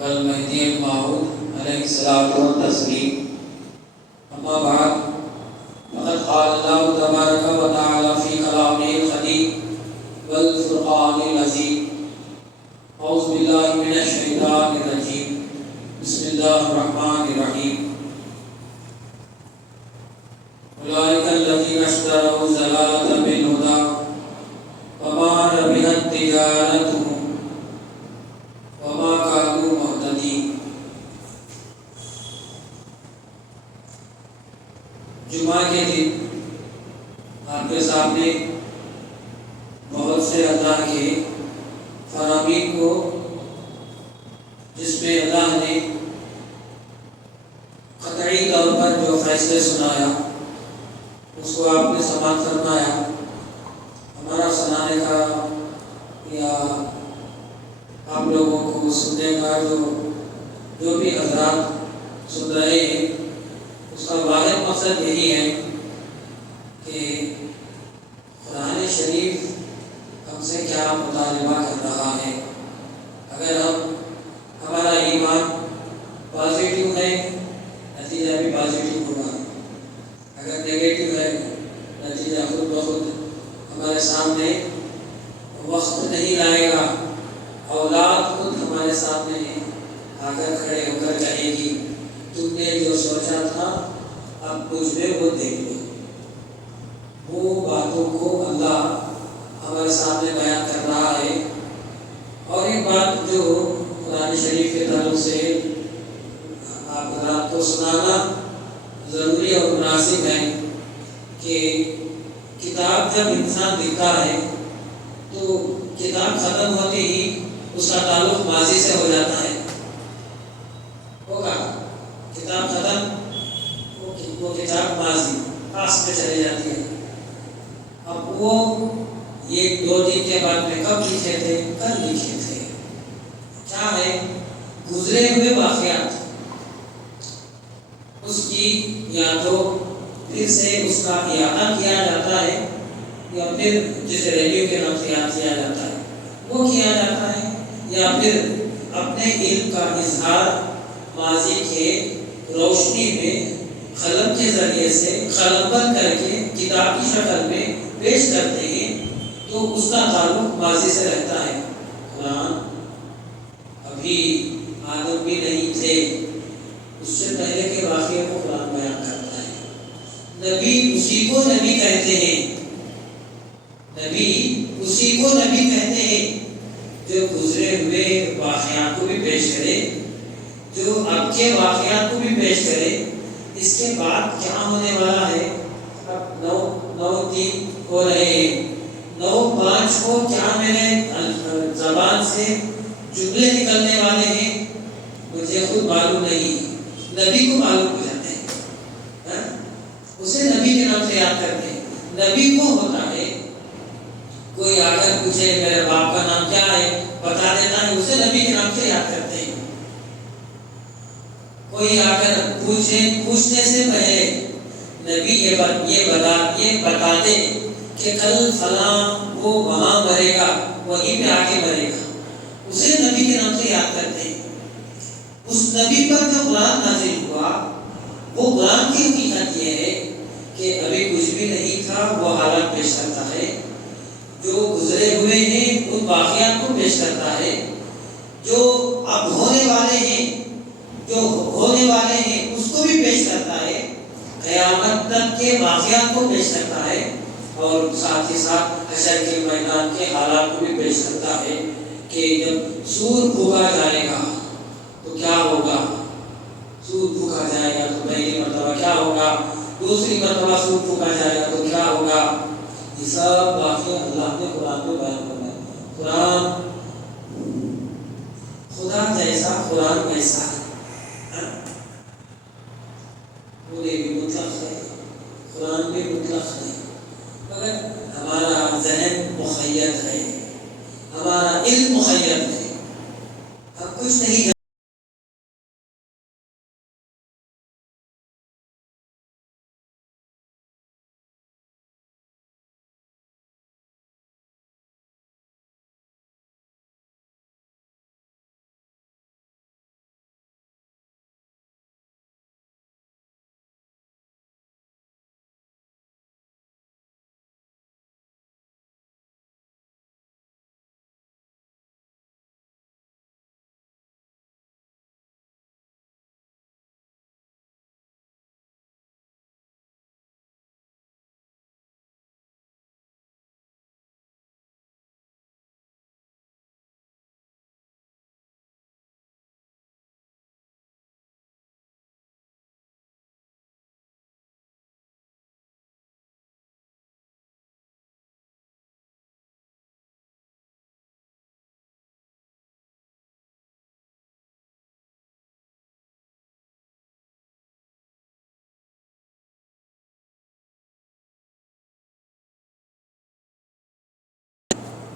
والمهدي الموعود عليه الصلاة والتسليم. أما بعد، فقد قال الله تبارك وتعالى في كلامه القديم والفرقان العظيم: أعوذ بالله من الشيطان الرجيم، بسم الله الرحمن الرحيم. أولئك الذين اشتروا الضلالة بالهدى فما ربحت تجارتهم وما كانوا مهتدين. جمعہ کے دن آپ کے سامنے بہت سے اللہ کے فرامین کو، جس میں اللہ نے قطعی طور پر جو فیصلے سنایا اس کو آپ نے سماعت فرمایا. ہمارا سنانے کا یا آپ لوگوں کو سننے کا جو بھی حضرات سن رہے ہیں، اس کا واحد مقصد یہی ہے کہ قرآن شریف ہم سے کیا مطالبہ کر رہا ہے. اگر ہمارا ایمان پازیٹیو ہے، نتیجہ بھی پازیٹیو ہوگا. اگر نیگیٹو ہے، نتیجہ خود بخود ہمارے سامنے وقت نہیں لائے گا. اولاد خود ہمارے سامنے آ کر کھڑے ہو کر کہے گی تم نے جو سوچا تھا اب مجھ میں وہ دیکھ لو. وہ باتوں کو اللہ ہمارے سامنے بیان کر رہا ہے. اور ایک بات جو قرآن شریف کے تعلق سے آپ حضرات کو سنانا ضروری اور مناسب ہے کہ کتاب جب انسان لکھتا ہے تو کتاب ختم ہوتے ہی اس کا تعلق ماضی سے ہو جاتا ہے. ہوگا کتاب ختم، وہ کتاب ماضی پاس میں چلی جاتی ہے. اب وہ یہ 2 دن کے بعد میں کب لکھے تھے؟ کل لکھے تھے. کیا ہے؟ گزرے ہوئے واقعات. اس کی یا تو پھر سے اس کا اعادہ کیا جاتا ہے یا پھر جسے ریڈیو کے نام سے یاد کیا جاتا ہے وہ کیا جاتا ہے، یا پھر اپنے علم کا اظہار ماضی کے روشنی میں قلم کے ذریعے سے قلم بند کر کے کتاب کی شکل میں پیش کرتے ہیں تو اس کا تعلق ماضی سے رہتا ہے. قرآن ابھی آدم بھی نہیں تھے، اس سے پہلے کے واقعے کو قرآن بیان کرتا ہے. نبی اسی کو نبی کہتے ہیں. نبی اسی کو نبی کہتے ہیں جو گزرے ہوئے واقعات کو بھی پیش کرے، جو اب کے واقعات کو بھی پیش کرے. اس کے بعد کیا ہونے والا ہے؟ اب 9:03 ہو رہے ہیں. 9:05 کو کیا میرے زبان سے جملے نکلنے والے ہیں مجھے خود معلوم نہیں. نبی کو معلوم ہو جاتے ہیں، اسے نبی کے نام سے یاد کرتے ہیں. نبی وہ ہوتا ہے کوئی آ کر پوچھے میرے باپ کا نام کیا ہے، بتا دیتا ہے، اسے نبی کے نام سے یاد کرتے ہیں. کوئی آ کر پوچھنے سے پہلے نبی یہ بتا دے کہ کل فلاں وہ وہاں مرے گا، وہیں پہ آ کے مرے گا، اسے نبی کے نام سے یاد کرتے ہیں. اس نبی پر جو قرآن نازل ہوا وہ قرآن کی حقیقت یہ ہے کہ ابھی کچھ بھی نہیں تھا، وہ حالات پیش کرتا ہے. جو گزرے ہوئے ہیں ان واقعات کو پیش کرتا ہے. جو اب ہونے والے ہیں اس کو بھی پیش کرتا ہے. قیامت تک کے واقعات کو پیش کرتا ہے اور ساتھ ہی ساتھ حشر کے میدان کے حالات کو بھی پیش کرتا ہے کہ جب سور پھونکا جائے گا تو کیا ہوگا. سور پھونکا جائے گا تو پہلی مرتبہ کیا ہوگا، دوسری مرتبہ سور پھونکا جائے گا تو کیا ہوگا. یہ سب واقعہ اللہ نے قرآن میں بیان کرنا ہے. قرآن خدا جیسا قرآن ویسا ہے. پورے بھی مطلق ہے، قرآن بھی مطلق ہے، مگر ہمارا ذہن مقید ہے، ہمارا علم مقید ہے. ہم کچھ نہیں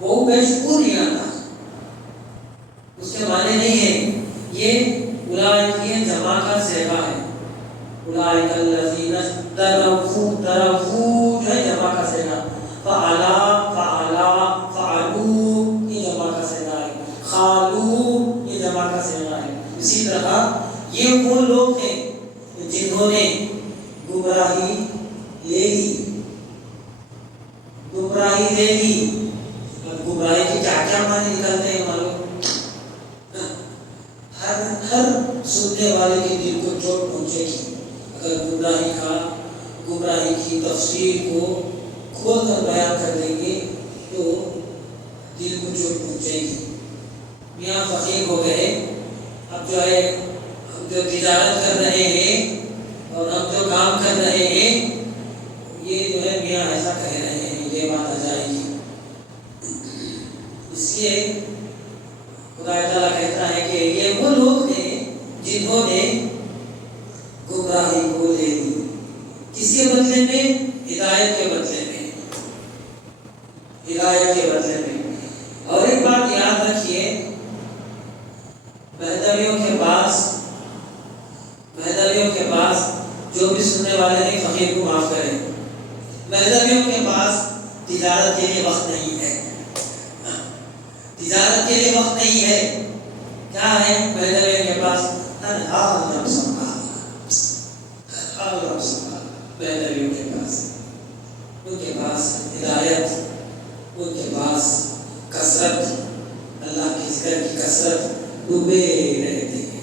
وہ بشعور نہیں آتا، اس کے معنی نہیں ہے. یہ اولئک کی جمع کا صیغہ ہے. اولئک الذین ضربوا جو ہے جمع کا صیغہ. فعلا فعلوا یہ جمع کا صیغہ ہے. خالو یہ جمع کا صیغہ ہے. اسی طرح یہ وہ لوگ ہیں جنہوں نے گمراہی لے لی. گمراہی لے لی. اب گمراہی کے کیا کیا معنی نکلتے ہیں معلوم؟ ہر سننے والے کے دل کو چوٹ پہنچے گی اگر گمراہی کی تفسیر کو کھول کر بیان کر دیں گے تو دل کو چوٹ پہنچے گی. میاں فقیر ہو گئے، اب جو ہے ہم جو تجارت کر رہے ہیں اور ہم جو کام کر رہے ہیں یہ جو ہے میاں ایسا کہہ رہے ہیں، یہ بات آ جائے گی. اس لیے خدا تعالیٰ کہتا ہے کہ یہ وہ لوگ ہیں جنہوں نے گمراہی کو لے لی. کس کے بدلے میں؟ ہدایت کے بدلے میں. ہدایت کے بدلے میں. اور ایک بات یاد رکھیے، مہدویوں کے پاس جو بھی سننے والے ہیں فقیر کو معاف کریں، مہدویوں کے پاس تجارت کے لیے وقت نہیں ہے. تجارت کے لیے وقت نہیں ہے. کیا ہے مہدویوں کے پاس؟ مہدویوں کے پاس، ان کے پاس ہدایت، ان کے پاس کثرت، اللہ کے ذکر کی کثرت، ڈوبے رہتے ہیں.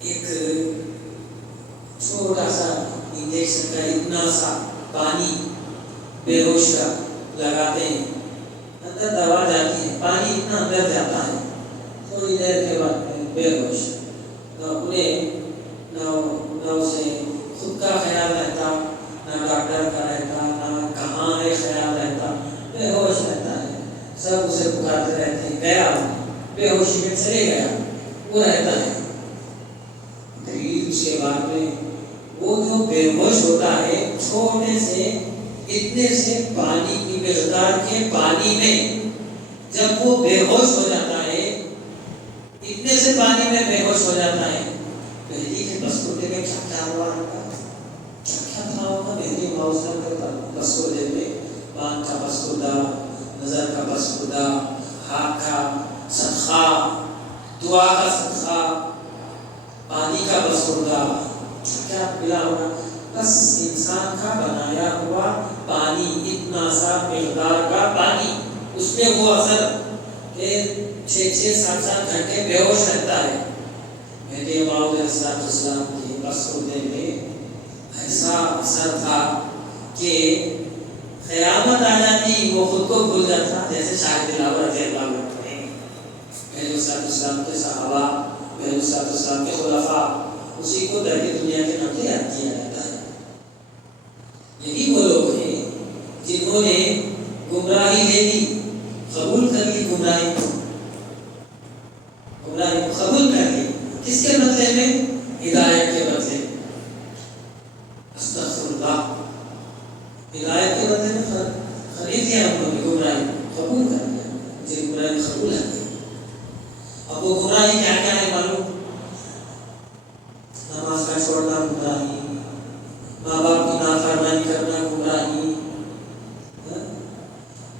ایک چھوٹا سا انجیکشن کا اتنا سا پانی بے ہوش کا لگاتے ہیں، اندر دوا جاتی ہے، پانی اتنا اندر جاتا ہے، تھوڑی دیر کے بعد بے ہوش. نہ اسے خود کا خیال رہتا، نہ ڈاکٹر کا رہتا، نہ کہاں ہے خیال رہتا، بے ہوش رہتا ہے. سب اسے پکارتے رہتے ہیں، گیا بے ہوشی میں چلے گیا، وہ رہتا ہے. پھر اس کے بعد میں وہ جو بے ہوش ہوتا ہے، چھوٹے سے اتنے سے پانی کی مقدار کے پانی میں جب وہ بے ہوش ہو جاتا ہے، اتنے سے پانی میں بے ہوش ہو جاتا ہے. مہدی کے بسکوٹے میں کیا کیا ہوا ہوگا، کیا کیا تھا ہوگا مہدی موسم کے بسکوٹے میں؟ پان کا بسکوٹا، نظر کا بسکوٹا، ہاتھ کا صدقہ، دعا کا صدقہ، پانی کا بسکوٹا، کیا ملا ہوگا؟ بس انسان کا بنایا ہوا پانی، اتنا سا مقدار کا پانی، اس میں وہ اثر کہ 6-7 گھنٹے بے ہوش رہتا ہے. مہدی موعود علیہ السلام کے بسکوٹے میں ایسا اثر تھا کہ قیامت آ جاتی وہ خود کو بھول جاتا، جیسے شاہ دلاور رضی اللہ عنہ ہیں، مہدی السلام کے صحابہ، مہدی السلام کے خلفاء، اسی کو در دنیا کے نام سے یاد کیا جاتا ہے. یہی وہ لوگ ہیں جنہوں نے گمراہی لے لی، قبول کر لی گمراہی کو قبول کر لی. کس کے بدلے میں؟ ہدایت کے بدلے میں. استغفر اللہ. ہدایت کے بدلے میں خرید لیا ہم لوگوں نے، گمراہی قبول کر لیا، مجھے گمراہی قبول ہے. اب وہ گمراہی کیا کیا ہے معلوم؟ نماز کا چھوڑنا گمراہی، ماں باپ کی نافرمانی کرنا گمراہی،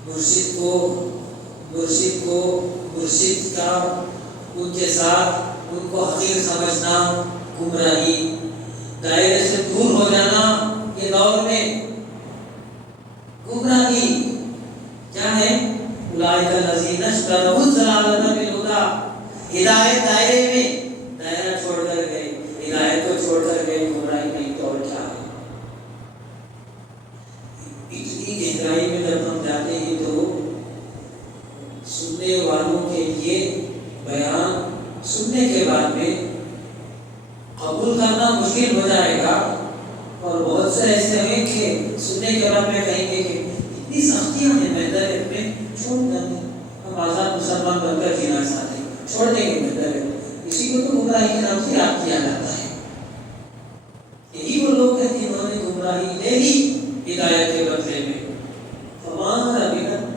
مرشد کا ان کے ساتھ ان کو حقیر سمجھنا گمراہی، دائرے سے دور ہو جانا یہ دور میں گمراہی. کیا ہے؟ اولئک الذین اشتروا الضلالۃ بالہدی. ہدایت دائرے میں، دائرہ چھوڑ کر گئے، ہدایت کو چھوڑ کر گئے، گمراہی نہیں تو اور کیا ہے. اتنی گہرائی میں جب ہم جاتے ہیں تو سننے والوں کے لیے بیان سننے کے بعد میں قبول کرنا مشکل ہو جائے گا. اور بہت سے ایسے ہیں کہ سننے کے بعد میں کہیں گے کہ اتنی سختیاں ہیں مہدویت میں، چھوڑ دیں گے، ہم آزاد مسلمان بن کر جینا چاہتے ہیں، چھوڑ دیں گے مہدویت. اسی کو تو گمراہی کے نام سے یاد کیا جاتا ہے. یہی وہ لوگ ہیں جنہوں نے گمراہی لے لی ہدایت کے بدلے میں. فمان ابن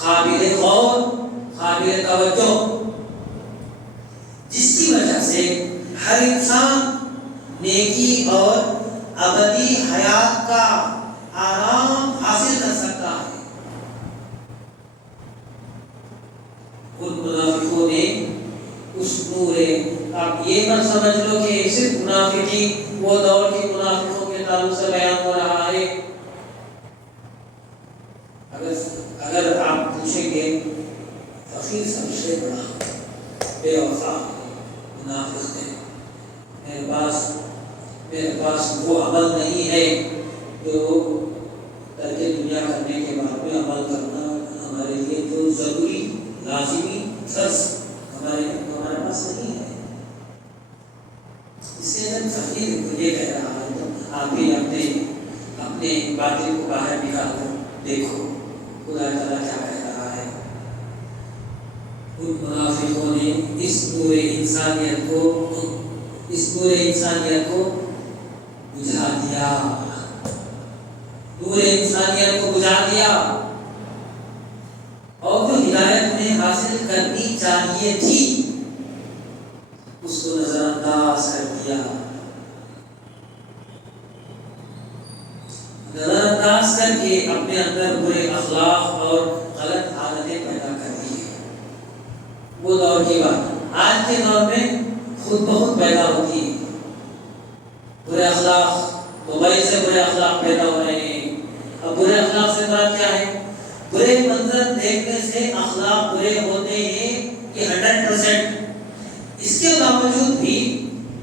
قابل غور، قابل توجہ، جس کی وجہ سے ہر انسان نیکی اور ابدی حیات کا آرام حاصل کر سکتا ہے۔ ان منافقوں نے اس نور، آپ یہ مت سمجھ لو کہ صرف منافقی وہ دور کے منافقوں کے تعلق سے بیان ہو رہا ہے۔ اگر آپ پوچھیں گے فقیر سب سے بڑا بے وفا منافق ہے، میرے پاس وہ عمل نہیں ہے جو ترک دنیا کرنے کے بعد میں عمل کرنا ہمارے لیے جو ضروری لازمی فرض ہمارے پاس نہیں ہے۔ اس لیے جب فقیر یہ کہہ رہا ہے تو آپ بھی اپنے باطل کو باہر نکال کر دیکھو خدا تعالیٰ کیا کہہ رہا ہے۔ ان منافقوں نے اس پورے انسانیت کو بجھا دیا، پورے انسانیت کو بجھا دیا، اور جو ہدایت انہیں حاصل کرنی چاہیے تھی اس کو نظر انداز کر دیا، نظر انداز کر کے اپنے اندر برے اخلاق اور غلط عادتیں پیدا کر دی ہے۔ وہ دور کی بات آج کے دور میں خود بخود پیدا ہوتی ہے۔ برے اخلاق، موبائل سے برے اخلاق پیدا ہو رہے ہیں۔ اب برے اخلاق سے بات کیا ہے؟ برے منظر دیکھنے سے اخلاق برے ہوتے ہیں یہ 100%۔ اس کے باوجود بھی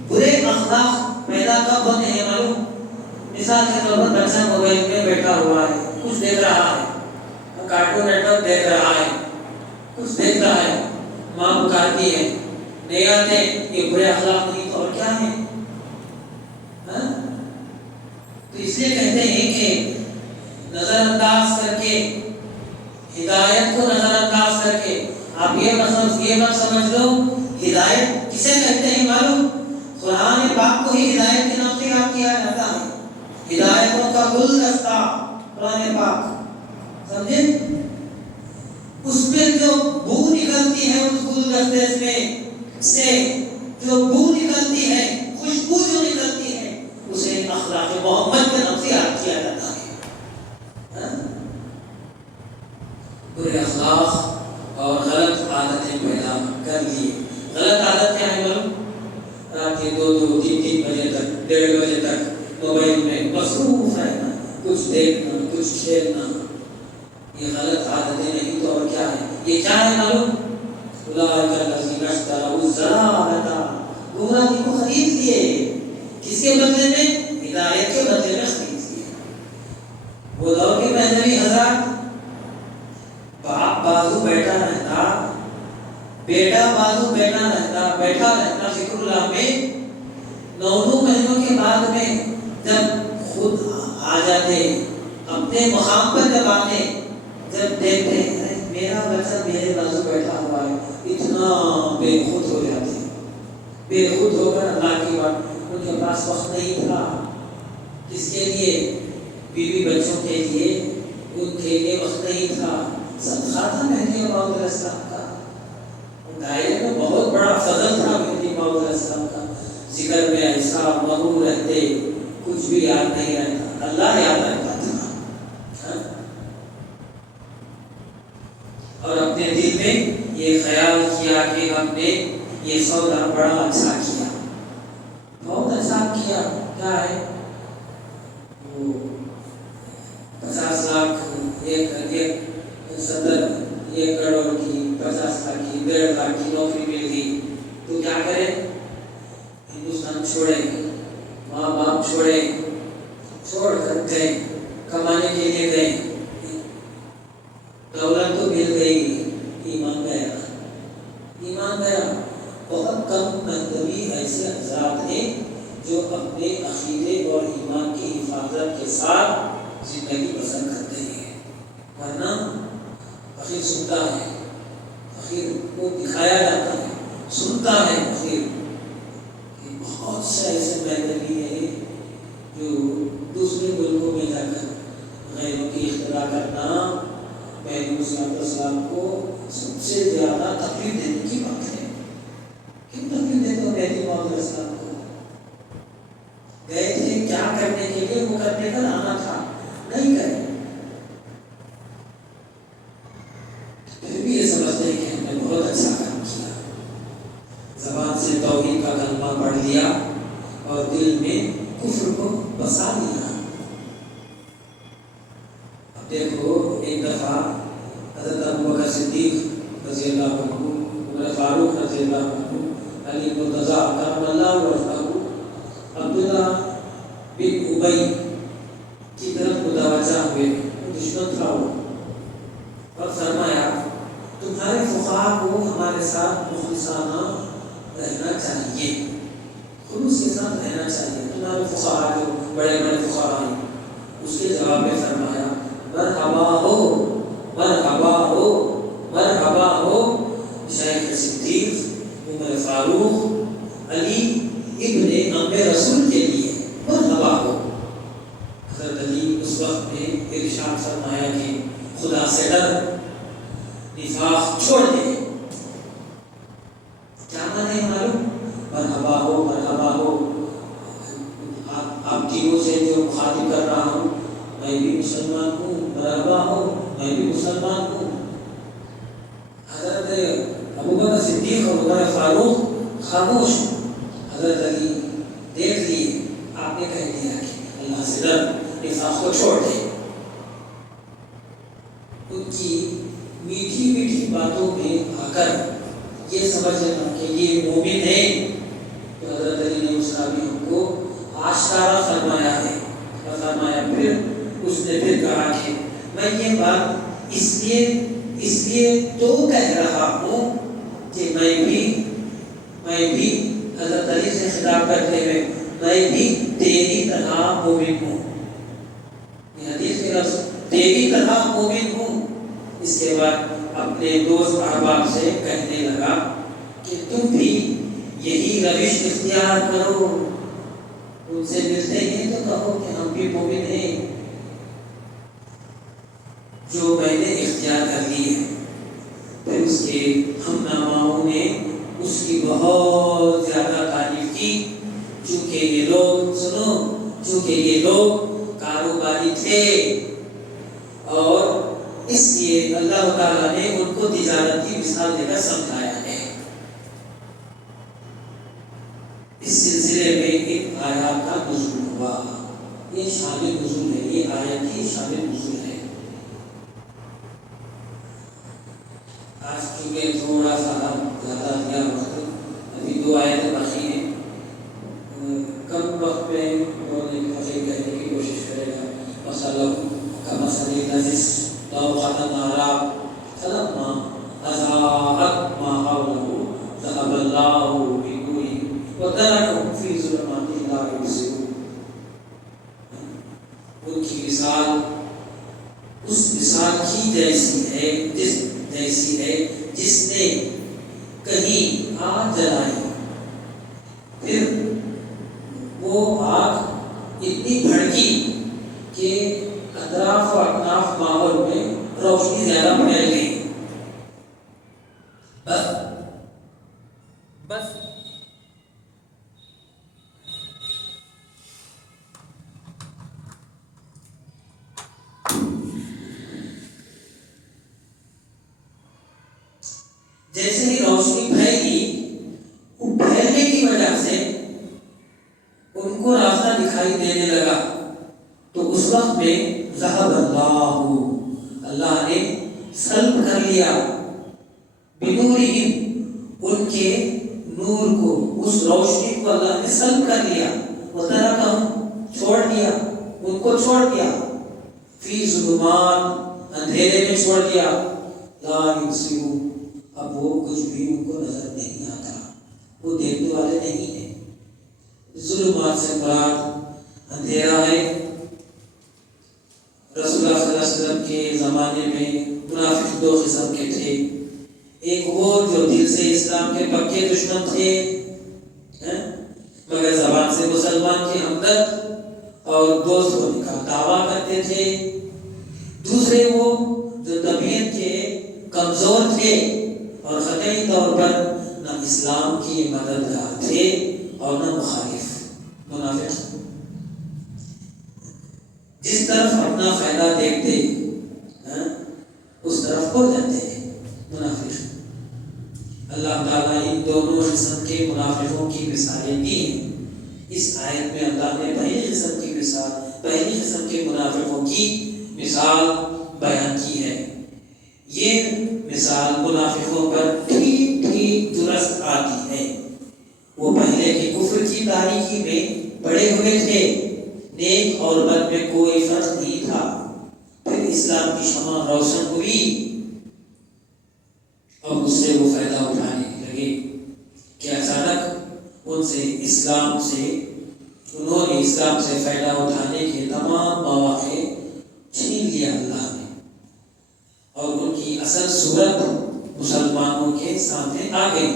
برے اخلاق پیدا کب ہوتے ہیں معلوم؟ مثال کے طور پر بچہ موبائل میں بیٹھا ہوا ہے، کچھ دیکھ رہا ہے، کارٹون نیٹورک دیکھ رہا ہے، کچھ دیکھ رہا ہے، ماں پکارتی ہے، نہیں آتے، یہ برے اخلاق نہیں تو اور کیا ہے؟ تو اس لیے کہتے ہیں کہ نظر انداز کر کے، ہدایت کو نظر انداز کر کے، آپ یہ مت سمجھ لو ہدایت کسے کہتے ہیں معلوم؟ قرآن پاک کو ہی ہدایت کے نام سے یاد کیا جاتا ہے۔ ہدایتوں کا گلدستہ قرآن پاک، سمجھے؟ اس میں جو بو نکلتی ہے، اس گلدستے سے جو بو نکلتی ہے، خوشبو جو نکلتی ہے، اسے اخلاق محمد کے نام سے یاد کیا جاتا ہے۔ برے اخلاق اور غلط عادتیں پیدا کر لی۔ غلط عادت کیا ہے معلوم؟ رات کے 2 3 بجے تک، 1:30 بجے تک موبائل میں مصروف رہنا، کچھ دیکھنا، کچھ کھیلنا، یہ غلط عادتیں نہیں تو اور کیا ہے؟ یہ کیا ہے معلوم؟ اولئک الذین اشتروا الضلالۃ، گمراہی کو خرید لیے، کس کے بدلے میں؟ ہدایت کے بدلے میں خرید لیے۔ وہ دور کے مہدوی حضرات، باپ بازو بیٹھا رہتا، بیٹا بازو بیٹھا رہتا ذکر اللہ میں، 9 مہینوں کے بعد میں جب خود آ جاتے، اپنے مقام پر جب آتے، جب دیکھتے میرا بچہ میرے بازو بیٹھا ہوا ہے، اتنا بے خود ہو جاتے، بے خود ہو کر اللہ کی بات، ان کے پاس وقت نہیں تھا کس کے لیے؟ بیوی بچوں کے لیے، ان کے لیے وقت نہیں تھا۔ صدقہ تھا مہدی موعود علیہ السلام کا، دائرے میں بہت بڑا فضل تھا مہدی موعود علیہ السلام کا، ذکر میں ایسا مغرور رہتے، کچھ بھی یاد نہیں رہتا، اللہ یاد رہتا تھا، اور اپنے دل میں یہ خیال کیا کہ ہم نے یہ سودا بڑا اچھا کیا، بہت اچھا کیا۔ کیا ہے وہ 50 لاکھ، 1 کروڑ کی، 50 لاکھ کی، 1.5 لاکھ کی نوکری مل گئی، تو کیا کرے؟ ہندوستان چھوڑے، ماں باپ چھوڑے، چھوڑ کر گئے، کمانے کے لیے گئے، دولت تو مل گئی، ایمان گیا۔ بہت کم مہدوی ایسے حضرات ہیں جو اپنے عقیدے اور ایمان کی حفاظت کے ساتھ زندگی بسر کرتے ہیں، ورنہ فقیر سنتا ہے، فقیر کو دکھایا جاتا ہے، سنتا ہے فقیر۔ بہت سے ایسے مہدوی ہیں جو دوسرے ملکوں میں جا کر غیروں کی اختراع کرنا، السلام کو سب سے زیادہ تکلیف دینے کی بات ہے. کیوں تکلیف دیتے ہو مہدی موعود علیہ السلام کو؟ گئے تھے کیا کرنے کے لیے؟ وہ کرنے کا آنا تھا، نہیں کرے. پھر بھی یہ سمجھتے ہیں کہ ہم نے بہت اچھا کام کیا، زبان سے توحید کا کلمہ پڑھ لیا اور دل میں کفر کو بسا دیا. اب دیکھو ایک دفعہ حضرت ابوبکر صدیق رضی اللہ عنہ، عمر فاروق رضی اللہ عنہ، علی مرتضیٰ کرم اللہ وجہہ عبداللہ بن ابی کی طرف متوجہ ہوئے. وہ دشمن تھا وہ، اور فرمایا تمہارے فقہاء کو ہمارے ساتھ مخلصانہ رہنا چاہیے، خلوص کے ساتھ رہنا چاہیے. تمہارے فقہاء جو بڑے بڑے فقہاء ہیں، اس کے جواب میں فرمایا مرحبا ہو مرحبا ہو مرحبا ہو شیخ صدیق عمر فاروق علی ابن عم رسول کے لیے، مرحبا ہو. حضرت علی اس وقت میں ارشاد فرمایا کہ خدا سے ڈر، نفاق چھوڑ دے. کیا مانے معلوم؟ مرحبا ہو مرحبا ہو. آپ تینوں سے جو مخاطب کر رہا ہوں، میں بھی مسلمان ہوں، مرحبا ہو میں بھی مسلمان ہوں. حضرت ابوبکر صدیق اور عمر فاروق خاموش. حضرت علی دیکھ لیے آپ نے کہہ دیا کہ اللہ سے ڈر، نفاق کو چھوڑ دے. ان کی میٹھی میٹھی باتوں میں آ کر یہ سمجھ لینا کہ یہ مومن ہے، تو حضرت علی نے اس راوی کو آشکارا فرمایا ہے. اور فرمایا پھر اس نے پھر کہا کہ میں یہ بات اس لیے تو کہہ رہا ہوں کہ میں بھی حضرت علی سے خطاب کرتے ہوئے میں بھی تیری طرح مومن ہوں. یہ حدیث کے لفظ تیری طرح مومن ہوں. اس کے بعد اپنے دوست احباب سے کہنے لگا کہ تم بھی یہی روش اختیار کرو. ان سے ملتے ہیں تو کہو کہ ہم بھی مومن ہیں. جو میں نے اختیار کر لی ہے. پھر اس کے ہم ناماؤں نے اس کی بہت زیادہ تعریف کی، چونکہ یہ لوگ کاروباری تھے اور اس لیے اللہ تعالیٰ نے ان کو تجارت کی مثال دے کر سمجھایا ہے. اس سلسلے میں ایک آیات کا نزول ہوا. یہ شان نزول ہے، یہ آیت کی شان نزول ہے. آج چونکہ تھوڑا سا زیادہ دیا وقت، ابھی 2 آیتیں باقی ہیں. کم وقت میں انہوں نے مجھے کہنے کی کوشش کرے گا. مسئلہ کا مسئلہ نجس لوقات نارا فلما أضاءت ما حوله ذهب الله بنورهم وتركهم في ظلمات لا يبصرون. ان کی مثال اس مثال کی جیسی ہے جس نے کہیں آگ جلائی، پھر وہ آگ اتنی بھڑکی کہ اطراف و اکناف ماحول میں روشنی زیادہ پھیل گئی. بس جیسے ہی روشنی پھیلی، وہ پھیلنے کی وجہ سے ان کو راستہ دکھائی دینے لگا. تو اس وقت میں ذهب اللہ نے سلب کر لیا بنورہم، ان کے نور کو، اس روشنی کو اللہ نے سلب کر لیا. وترکہم، چھوڑ دیا، ان کو چھوڑ دیا. فی ظلمات، اندھیرے میں چھوڑ دیا. لا یبصرون، اب وہ کچھ بھی ان کو نظر نہیں آتا، وہ دیکھنے والے نہیں ہیں. ظلمات سے مراد اندھیرا ہے. رسول اللہ صلی اللہ علیہ وسلم کے زمانے میں منافق 2 قسم کے تھے. ایک وہ جو دل سے اسلام کے پکے دشمن تھے مگر زبان سے مسلمان کے ہمدرد اور دوست ہونے کا دعویٰ کرتے تھے. دوسرے وہ جو جو طبیعت کے کمزور تھے اور قطعی طور پر نہ اسلام کی مددگار تھے اور نہ مخالف منافق، جس طرف اپنا فائدہ دیکھتے اس طرف ہو جاتے ہیں منافق۔ اللہ تعالیٰ ان دونوں قسم کے منافقوں کی مثالیں دی ہیں۔ اس آیت میں اللہ نے پہلی قسم کے منافقوں کی مثال بیان کی ہے۔ یہ مثال منافقوں پر ٹھیک درست آتی ہے۔ وہ پہلے کے کفر کی تاریکی میں پڑے ہوئے تھے، نیک اور بد میں کوئی فرق نہیں تھا۔ پھر اسلام کی شمع روشن ہوئی اور اس سے وہ فائدہ اٹھانے لگے کہ اچانک انہوں نے اسلام سے فائدہ اٹھانے کے تمام مواقع چھین لیا اللہ نے، اور ان کی اصل صورت مسلمانوں کے سامنے آ گئی،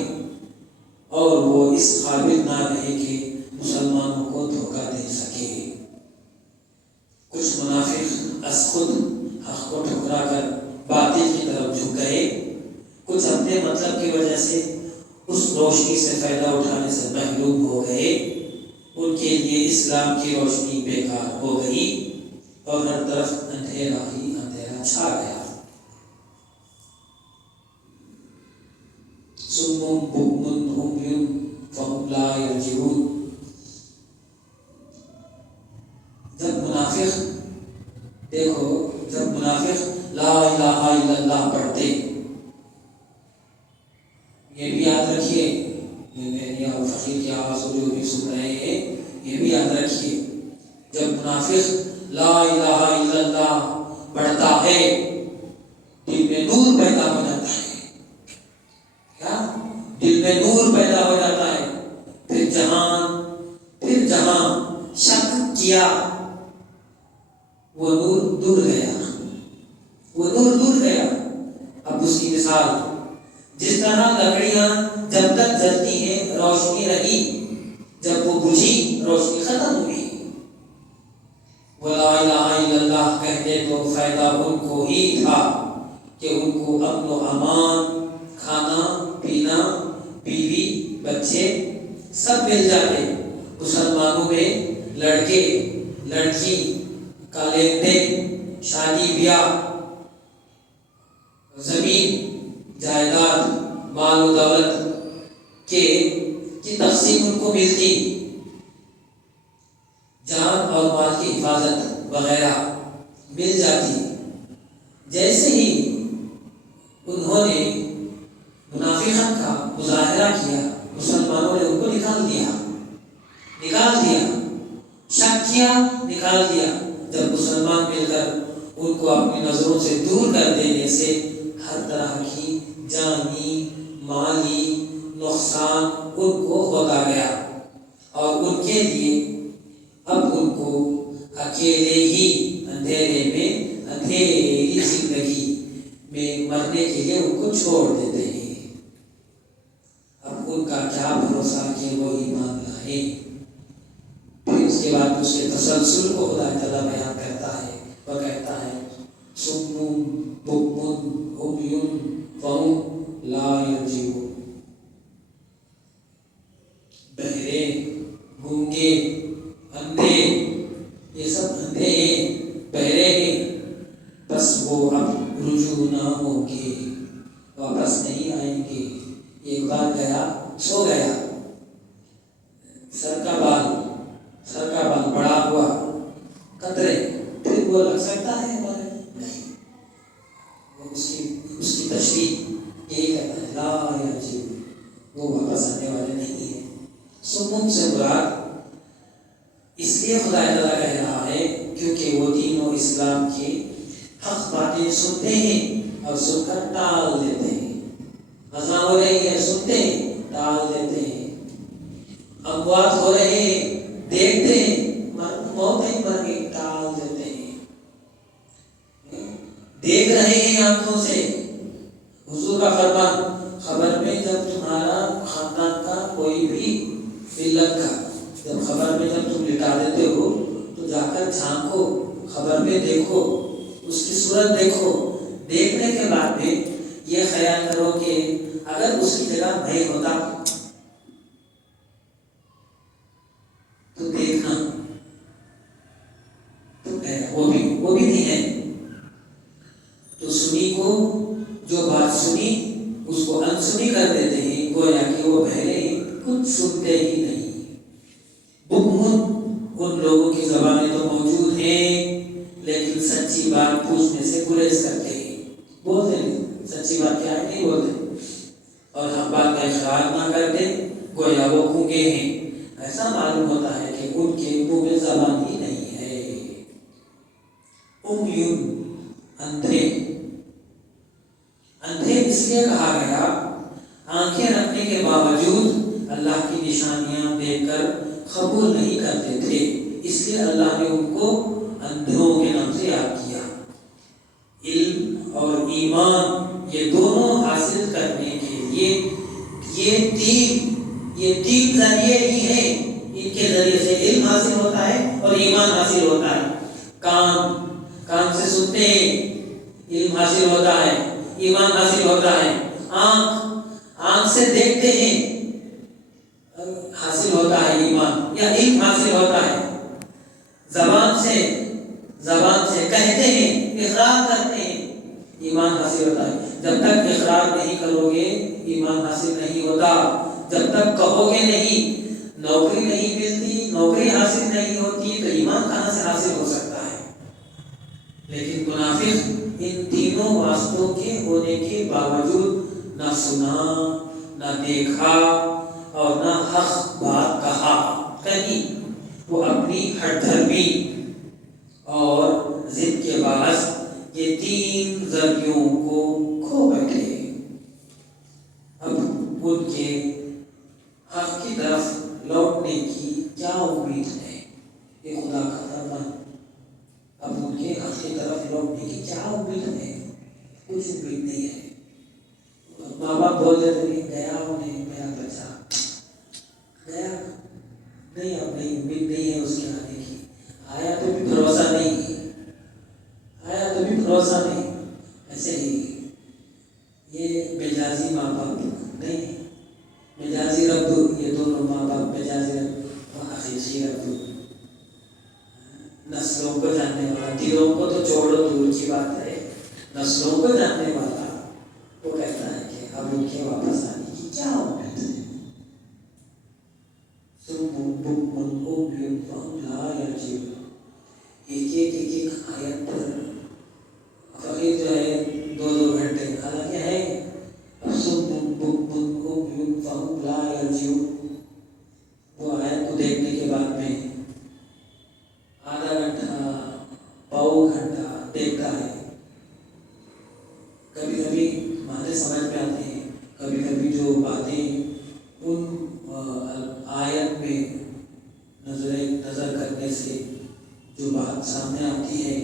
اور وہ اس قابل نہ رہے کہ مسلمانوں کو دھوکہ دے سکے۔ کچھ منافق از خود حق کو ٹھکرا کر باطل کی طرف جھک گئے، کچھ اپنے مطلب کی وجہ سے اس روشنی سے فائدہ اٹھانے سے محروم ہو گئے۔ ان کے لیے اسلام کی روشنی بیکار ہو گئی اور ہر طرف اندھیرا ہی اندھیرا چھا گیا۔ صم بکم عمی فهم لا یرجعون۔ جب منافق لا الہ الا اللہ پڑھتے، یہ بھی یاد رکھیے، میری فقیر کی آواز کو جو بھی سن رہے ہیں یہ بھی یاد رکھیے، جب منافق لا الہ الا اللہ پڑھتا ہے دل میں نور پیدا ہو جاتا ہے، کیا دل میں نور پیدا ہو جاتا ہے۔ پھر جہاں شک کیا وہ نور دور گیا۔ اب اس کی مثال، جس طرح لکڑیاں جب تک جلتی ہیں روشنی رہی، جب وہ بجھی روشنی ختم ہوئی۔ وہ لا الہ الا اللہ کہتے تو فائدہ ان کو ہی تھا کہ ان کو امن و امان، کھانا پینا، بیوی بچے سب مل جاتے۔ مسلمانوں میں لڑکے لڑکی کا لین دین، شادی بیاہ، زمین جائیداد، مال و دولت کی تقسیم ان کو ملتی، جان اور مال کی حفاظت وغیرہ مل جاتی۔ جیسے ہی انہوں نے منافقت کا مظاہرہ کیا، مسلمانوں نے ان کو نکال دیا، شک کیا، نکال دیا۔ جب مسلمان مل کر ان کو اپنی نظروں سے دور کر دینے سے ہر طرح کی جانی مالی نقصان ان کو ہوتا گیا، اور ان کے لیے اب ان کو اکیلے ہی اندھیری زندگی میں مرنے کے لیے ان کو چھوڑ دیتے ہیں۔ اب ان کا کیا بھروسہ کہ وہ ایمان لائیں۔ پھر اس کے بعد اس کے تسلسل کو خدا تعالیٰ بیان کرتا ہے، وہ کہتا ہے صم بکم عمی فهم لا یرجعون۔ بہرے، گونگے، اندھے، یہ سب اندھے ہیں، بہرے ہیں، بس وہ اب رجوع نہ ہوں گے، واپس نہیں آئیں گے۔ ایک بار گیا سو گیا، سر کا بال بڑا ہوا قطرے، پھر وہ لگ سکتا ہے ہمارے نہیں، وہ اس کی تشریح یہی کہتا ہے لا یرجعون، وہ واپس آنے والے نہیں ہیں۔ سمم سے مراد اس لیے خدا تعالیٰ کہہ رہا ہے کیونکہ وہ دین و اسلام کی حق باتیں سنتے ہیں اور سن کر ٹال دیتے ہیں۔ اذان ہو رہی ہے سنتے ہیں، ٹال دیتے ہیں۔ اموات ہو رہے ہیں دیکھتے ہیں، موت نہیں مر گئی، ٹال دیتے ہیں۔ دیکھ رہے ہیں آنکھوں سے، حضور کا فرمان، خبر میں جب تمہارا خاندان کا کوئی بھی ملت کا جب خبر میں جب تم لٹا دیتے ہو تو جا کر جھانکو، خبر میں دیکھو، اس کی صورت دیکھو، دیکھنے کے بعد میں یہ خیال کرو کہ اگر اس کی جگہ میں ہوتا تو دیکھنا تو وہ بھی نہیں ہے. تو سنی کو جو بات سنی اس کو انسنی کر دیتے ہیں، گویا کہ وہ پہلے کچھ سنتے ہی نہیں. ان لوگوں کی زبانیں تو موجود ہیں لیکن سچی بات پوچھنے سے گریز کرتے ہیں، بولتے نہیں سچی بات کیا ہے، نہیں بولتے، اور ہم بات کا اقرار نہ کرتے گویا وہ گونگے ہیں. ایسا معلوم ہوتا ہے کہ ان کے منہ میں زبان ہی نہیں ہے. اندھے اس لیے کہا گیا، آنکھیں رکھنے کے باوجود اللہ کی نشانیاں دیکھ کر قبول نہیں کرتے تھے، اس لیے اللہ نے ان کو اندھوں کے نام سے یاد کیا. علم اور ایمان یہ دونوں حاصل کرنے کے لیے یہ تین ذریعے ہی ہیں. ان کے ذریعے سے علم حاصل ہوتا ہے اور ایمان حاصل ہوتا ہے. کان سے سنتے ہیں، علم حاصل ہوتا ہے، ایمان حاصل ہوتا ہے. آنکھ سے دیکھتے ہیں، حاصل ہوتا ہے ایمان یا علم حاصل ہوتا ہے. زبان سے کہتے ہیں، اقرار کرتے ہیں، ایمان حاصل ہوتا ہے. جب تک اقرار نہیں کرو گے ایمان حاصل نہیں ہوتا. جب تک کہو گے نہیں، نوکری نہیں ملتی، نوکری حاصل نہیں ہوتی، تو ایمان کہاں سے حاصل ہو سکتا ہے؟ لیکن منافق ان تینوں واسطوں کے ہونے کے باوجود نہ سنا، نہ دیکھا اور نہ حق بات کہا. کہیں وہ اپنی ہٹ دھرمی اور ضد کے باعث یہ تین ذریعوں کو کھو بیٹھے. اب ان کے حق کی طرف لوٹنے کی کیا امید ہے؟ یہ خدا کا فرمان. اب ان کے حق کی طرف لوٹنے کی کیا امید ہے؟ کچھ امید نہیں ہے. ماں باپ بول دیتے نہیں، گیا انہیں میرا بچہ گیا نہیں، اب نہیں، امید نہیں ہے اس کے آنے کی. آیا تو بھی بھروسہ نہیں، ایسے ہی یہ مجازی ماں باپ نہیں، مجازی رب، یہ دونوں ماں باپ مجازی رب اور حقیقی رب. نسلوں کو جاننے والا، دلوں کو تو چھوڑو دور کی بات ہے، نسلوں کو جاننے والا وہ کہتا ہے کہ اب ان کے واپس آنے کی کیا امید ہے. ایک آیت پر فقیر جو ہے 2 گھنٹے، حالانکہ ہے وہ آیت کو دیکھنے کے بعد میں آدھا گھنٹہ، پاؤ گھنٹہ دیکھتا ہے. کبھی کبھی معنی سمجھ میں آتے ہیں، کبھی کبھی جو باتیں ان آیت میں نظر کرنے سے جو بات سامنے آتی ہے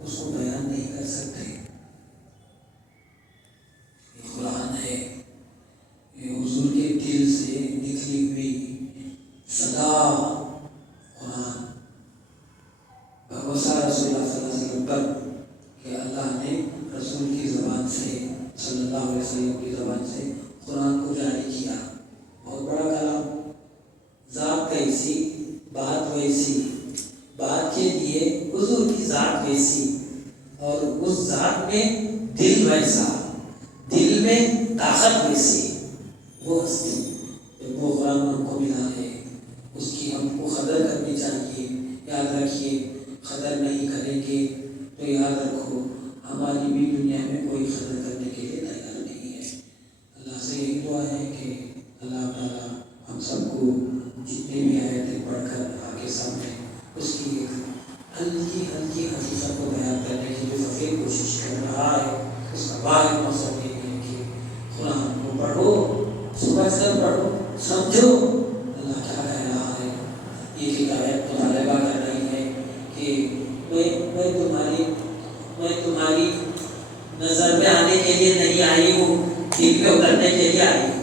اس کو بیان نہیں کر سکتے. یہ قرآن ہے، یہ حضور کے دل سے نکلی ہوئی صدا قرآن. بھروسہ رسول اللہ صلی اللہ علیہ وسلم پر کہ اللہ نے رسول کی زبان سے، صلی اللہ علیہ وسلم کی زبان سے قرآن کو جاری کیا. بہت بڑا کلام، ذات کیسی، بات ویسی، بات کے لیے حضور کی ذات ویسی، اور اس ذات میں دل ویسا، دل میں طاقت ویسی. وہ ہستی وہ قرآن ہم کو ملا ہے، اس کی ہم کو قدر کرنی چاہیے. یاد رکھیے، قدر نہیں کریں گے تو یاد رکھو ہماری بھی دنیا میں کوئی قدر کرنے کے لیے تیار نہیں ہے. اللہ سے یہی دعا ہے کہ اللہ تعالیٰ ہم سب کو جتنے بھی آیتیں پڑھ کر آگے سامنے اس کی ایک ہلکی حقیقت کو بیان کرنے کی جو فقیر کوشش کر رہا ہے، اس کا واحد مقصد یہ ہے کہ قرآن کو پڑھو، سمجھ کر پڑھو، سمجھو اللہ کیا کہہ رہا ہے. یہ ہدایت مطالبہ کر رہی ہے کہ میں تمہاری نظر میں آنے کے لیے نہیں آئی ہوں، دل پہ اترنے کے لیے آئی ہوں.